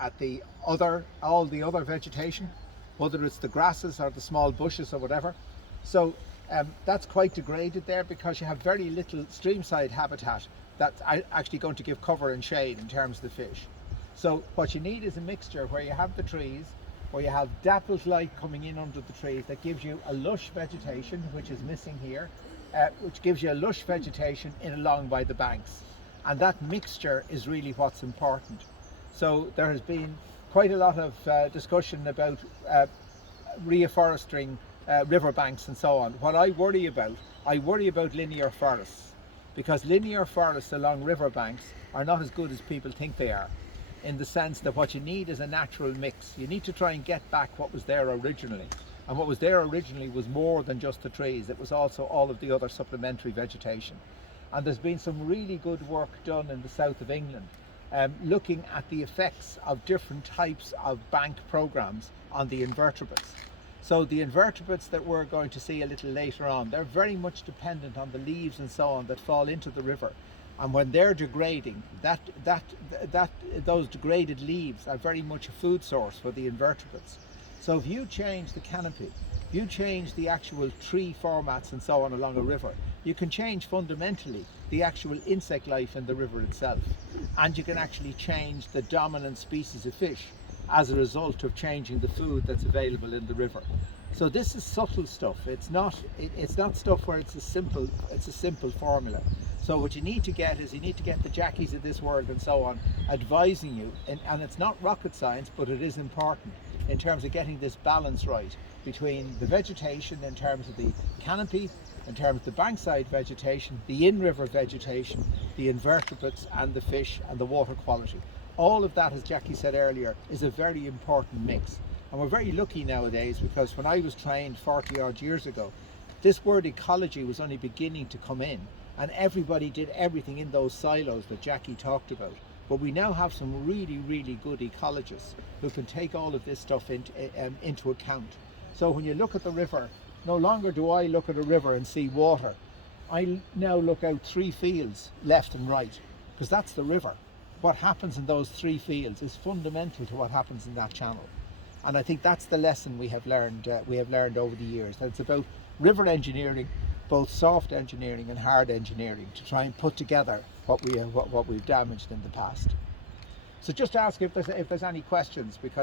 at all the other vegetation, whether it's the grasses or the small bushes or whatever. So that's quite degraded there, because you have very little streamside habitat that's actually going to give cover and shade in terms of the fish. So what you need is a mixture where you have the trees, where you have dappled light coming in under the trees that gives you a lush vegetation, which is missing here, which gives you a lush vegetation in along by the banks. And that mixture is really what's important. So there has been quite a lot of discussion about reforesting riverbanks and so on. What I worry about linear forests, because linear forests along riverbanks are not as good as people think they are, in the sense that what you need is a natural mix. You need to try and get back what was there originally. And what was there originally was more than just the trees. It was also all of the other supplementary vegetation. And there's been some really good work done in the south of England, looking at the effects of different types of bank programs on the invertebrates. So the invertebrates that we're going to see a little later on, they're very much dependent on the leaves and so on that fall into the river. And when they're degrading, those degraded leaves are very much a food source for the invertebrates. So if you change the canopy, if you change the actual tree formats and so on along a river, you can change fundamentally the actual insect life in the river itself. And you can actually change the dominant species of fish as a result of changing the food that's available in the river. So this is subtle stuff. It's not stuff where it's a simple formula. So what you need to get is the Jackies of this world and so on advising you, and it's not rocket science, but it is important in terms of getting this balance right between the vegetation in terms of the canopy, in terms of the bankside vegetation, the in-river vegetation, the invertebrates and the fish and the water quality. All of that, as Jackie said earlier, is a very important mix. And we're very lucky nowadays, because when I was trained 40 odd years ago, this word ecology was only beginning to come in, and everybody did everything in those silos that Jackie talked about. But we now have some really, really good ecologists who can take all of this stuff into account. So when you look at the river, no longer do I look at a river and see water. I now look out 3 fields left and right, because that's the river. What happens in those 3 fields is fundamental to what happens in that channel. And I think that's the lesson we have learned over the years. That it's about river engineering, both soft engineering and hard engineering, to try and put together what we've damaged in the past. So just ask if there's any questions, because